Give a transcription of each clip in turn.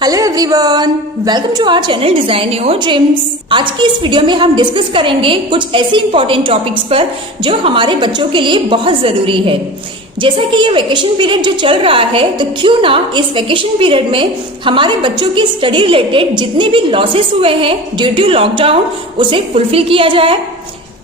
Hello everyone, welcome to our channel design your dreams. आज की इस वीडियो में हम डिस्कस करेंगे कुछ ऐसे इंपॉर्टेंट टॉपिक्स पर जो हमारे बच्चों के लिए बहुत जरूरी है। जैसा कि ये वेकेशन पीरियड जो चल रहा है, तो क्यों ना इस वेकेशन पीरियड में हमारे बच्चों की स्टडी रिलेटेड जितने भी लॉसेस हुए हैं ड्यू टू लॉकडाउन उसे फुलफिल किया जाए।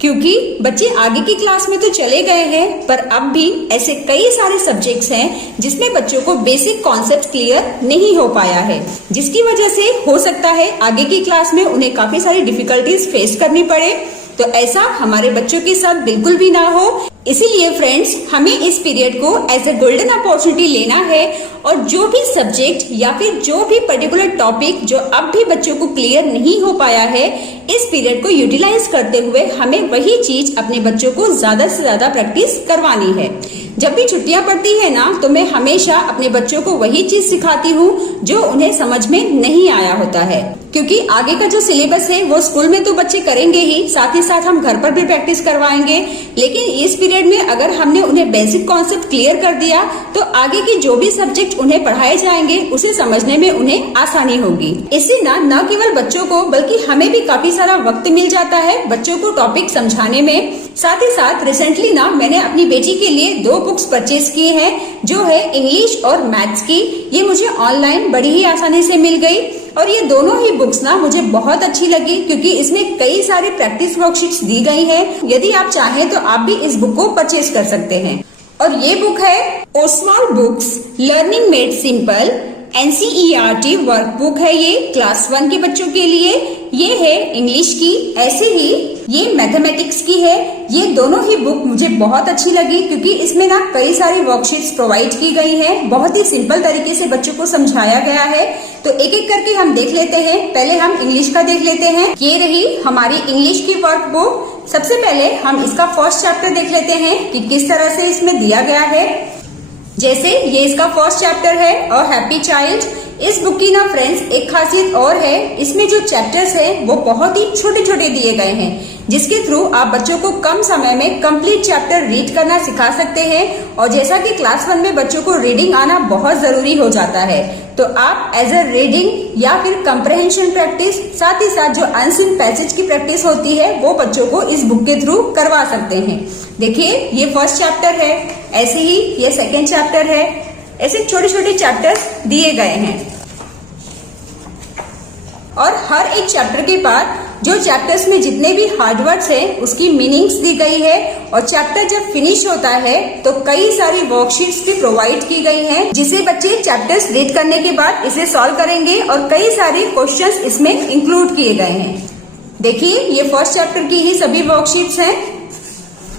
क्योंकि बच्चे आगे की क्लास में तो चले गए हैं, पर अब भी ऐसे कई सारे सब्जेक्ट्स हैं जिसमें बच्चों को बेसिक कॉन्सेप्ट क्लियर नहीं हो पाया है, जिसकी वजह से हो सकता है आगे की क्लास में उन्हें काफी सारी डिफिकल्टीज फेस करनी पड़े। तो ऐसा हमारे बच्चों के साथ बिल्कुल भी ना हो, इसीलिए फ्रेंड्स हमें इस पीरियड को एज ए गोल्डन अपॉर्चुनिटी लेना है और जो भी सब्जेक्ट या फिर जो भी पर्टिकुलर टॉपिक जो अब भी बच्चों को क्लियर नहीं हो पाया है, इस पीरियड को यूटिलाइज करते हुए हमें वही चीज अपने बच्चों को ज्यादा से ज्यादा प्रैक्टिस करवानी है। जब भी छुट्टियां पड़ती है ना, तो मैं हमेशा अपने बच्चों को वही चीज सिखाती हूँ जो उन्हें समझ में नहीं आया होता है। क्योंकि आगे का जो सिलेबस है वो स्कूल में तो बच्चे करेंगे ही, साथ ही साथ हम घर पर भी प्रैक्टिस करवाएंगे। लेकिन इस पीरियड में अगर हमने उन्हें बेसिक कॉन्सेप्ट क्लियर कर दिया तो आगे के जो भी सब्जेक्ट उन्हें पढ़ाए जाएंगे उसे समझने में उन्हें आसानी होगी। इससे न केवल बच्चों को बल्कि हमें भी काफी सारा वक्त मिल जाता है बच्चों को टॉपिक समझाने में। साथ ही साथ रिसेंटली मैंने अपनी बेटी के लिए 2 बुक्स परचेज की हैं, जो है इंग्लिश और मैथ्स की। ये मुझे ऑनलाइन बड़ी ही आसानी से मिल गई और ये दोनों ही बुक्स मुझे बहुत अच्छी लगी, क्योंकि इसमें कई सारी प्रैक्टिस वर्कशीट्स दी गई हैं। यदि आप चाहें तो आप भी इस बुक को परचेज कर सकते हैं। और ये बुक है Oswal books learning made simple NCERT workbook है। ये क्लास 1 के बच्चों के लिए। ये है इंग्लिश की, ऐसे ही ये मैथमेटिक्स की है। ये दोनों ही बुक मुझे बहुत अच्छी लगी, क्योंकि इसमें कई सारी वर्कशीट्स प्रोवाइड की गई हैं। बहुत ही सिंपल तरीके से बच्चों को समझाया गया है। तो एक एक करके हम देख लेते हैं। पहले हम इंग्लिश का देख लेते हैं। ये रही हमारी इंग्लिश की वर्कबुक। सबसे पहले हम इसका फर्स्ट चैप्टर देख लेते हैं कि किस तरह से इसमें दिया गया है। जैसे ये इसका फर्स्ट चैप्टर है अ हैप्पी चाइल्ड। इस बुक की फ्रेंड्स एक खासियत और है, इसमें जो चैप्टर्स हैं वो बहुत ही छोटे छोटे दिए गए हैं, जिसके थ्रू आप बच्चों को कम समय में कंप्लीट चैप्टर रीड करना सिखा सकते हैं। और जैसा कि क्लास 1 में बच्चों को रीडिंग आना बहुत जरूरी हो जाता है, तो आप एज अ रीडिंग या फिर कंप्रहेंशन प्रैक्टिस, साथ ही साथ जो अनसीन पैसेज की प्रैक्टिस होती है वो बच्चों को इस बुक के थ्रू करवा सकते हैं। देखिए ये फर्स्ट चैप्टर है, ऐसे ही ये सेकेंड चैप्टर है। ऐसे छोटे छोटे चैप्टर्स दिए गए हैं और हर एक चैप्टर के बाद जो चैप्टर्स में जितने भी हार्ड वर्ड्स हैं उसकी मीनिंग्स दी गई है। और चैप्टर जब फिनिश होता है तो कई सारी वर्कशीट्स भी प्रोवाइड की गई हैं, जिसे बच्चे चैप्टर्स रीड करने के बाद इसे सॉल्व करेंगे और कई सारे क्वेश्चंस इसमें इंक्लूड किए गए हैं। देखिए ये फर्स्ट चैप्टर की ही सभी वर्कशीट्स हैं,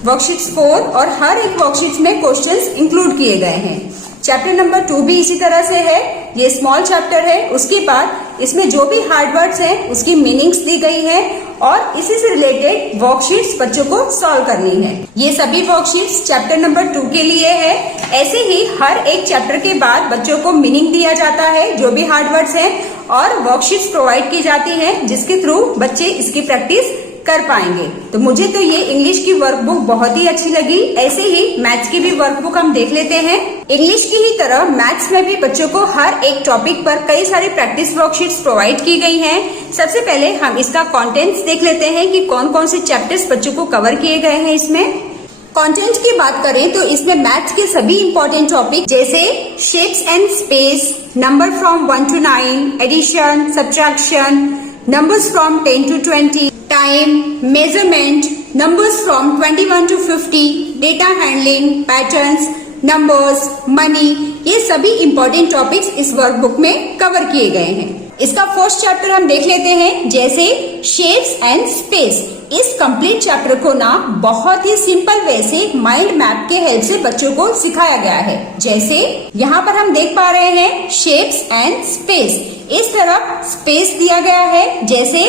वर्कशीट्स 4, और हर एक वर्कशीट्स में क्वेश्चंस इंक्लूड किए गए हैं। चैप्टर नंबर 2 भी इसी तरह से है, ये स्मॉल चैप्टर है। उसके बाद इसमें जो भी हार्ड वर्ड्स हैं उसकी मीनिंग्स दी गई है और इसी से रिलेटेड वर्कशीट्स बच्चों को सॉल्व करनी है। ये सभी वर्कशीट्स चैप्टर नंबर 2 के लिए है। ऐसे ही हर एक चैप्टर के बाद बच्चों को मीनिंग दिया जाता है, जो भी हार्ड वर्ड्स हैं, और वर्कशीट्स प्रोवाइड की जाती हैं, जिसके थ्रू बच्चे इसकी प्रैक्टिस कर पाएंगे। तो मुझे तो ये इंग्लिश की वर्कबुक बहुत ही अच्छी लगी। ऐसे ही मैथ्स की भी वर्कबुक हम देख लेते हैं। इंग्लिश की ही तरह मैथ्स में भी बच्चों को हर एक टॉपिक पर कई सारी प्रैक्टिस वर्कशीट्स प्रोवाइड की गई हैं। सबसे पहले हम इसका कंटेंट्स देख लेते हैं कि कौन कौन से चैप्टर्स बच्चों को कवर किए गए हैं। इसमें कंटेंट की बात करें तो इसमें मैथ्स के सभी इंपॉर्टेंट टॉपिक जैसे shapes and space, number from 1 to 9, addition, subtraction, numbers from 10 to 20, time, measurement, numbers from 21 to 50, data handling, patterns, numbers, money, ये सभी इंपॉर्टेंट टॉपिक्स इस वर्कबुक में कवर किए गए हैं। इसका फर्स्ट चैप्टर हम देख लेते हैं, जैसे शेप्स एंड स्पेस। इस कंप्लीट चैप्टर को बहुत ही सिंपल वे से माइंड मैप के हेल्प से बच्चों को सिखाया गया है। जैसे यहाँ पर हम देख पा रहे हैं शेप्स एंड स्पेस। इस तरफ स्पेस दिया गया है, जैसे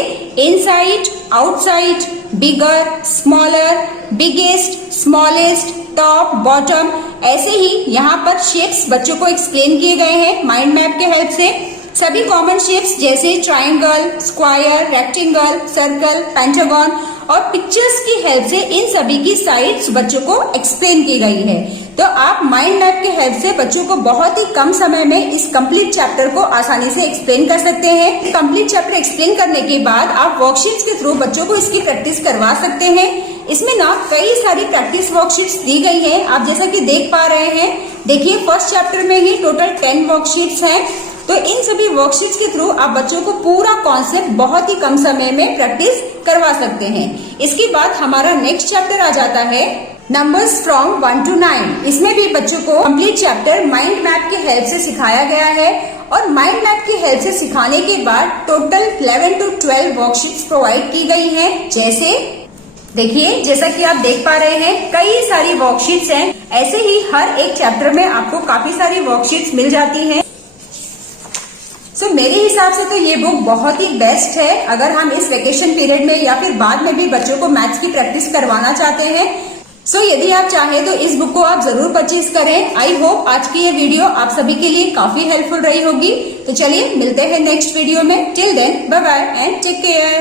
inside, outside, bigger, smaller, biggest, smallest, top, bottom. ऐसे ही यहाँ पर शेप्स बच्चों को एक्सप्लेन किए गए हैं माइंड मैप के हेल्प से। सभी कॉमन शेप्स जैसे triangle, square, rectangle, circle, pentagon और पिक्चर्स की हेल्प से इन सभी की साइड्स बच्चों को एक्सप्लेन की गई है। तो आप माइंड मैप के हेल्प से बच्चों को बहुत ही कम समय में इस कंप्लीट चैप्टर को आसानी से एक्सप्लेन कर सकते हैं। कंप्लीट चैप्टर एक्सप्लेन करने के बाद आप वर्कशीट्स के थ्रू बच्चों को इसकी प्रैक्टिस करवा सकते हैं। इसमें ना कई सारी प्रैक्टिस वर्कशीट्स दी गई है, आप जैसा कि देख पा रहे हैं। देखिए फर्स्ट चैप्टर में ही टोटल 10 वर्कशीट्स हैं। तो इन सभी वर्कशीट्स के थ्रू आप बच्चों को पूरा कॉन्सेप्ट बहुत ही कम समय में प्रैक्टिस करवा सकते हैं। इसके बाद हमारा नेक्स्ट चैप्टर आ जाता है नंबर्स फ्रॉम 1 to 9। इसमें भी बच्चों को कंप्लीट चैप्टर माइंड मैप की हेल्प से सिखाया गया है और माइंड मैप की हेल्प से सिखाने के बाद टोटल 11 to 12 वर्कशीट्स प्रोवाइड की गई हैं। जैसे देखिए, जैसा कि आप देख पा रहे हैं कई सारी वर्कशीट्स हैं। ऐसे ही हर एक चैप्टर में आपको काफी सारी वर्कशीट्स मिल जाती हैं। सो मेरे हिसाब से तो ये बुक बहुत ही बेस्ट है अगर हम इस वेकेशन पीरियड में या फिर बाद में भी बच्चों को मैथ्स की प्रैक्टिस करवाना चाहते हैं। सो यदि आप चाहें तो इस बुक को आप जरूर परचेज करें। आई होप आज की ये वीडियो आप सभी के लिए काफी हेल्पफुल रही होगी। तो चलिए मिलते हैं नेक्स्ट वीडियो में। Till then bye bye and take care.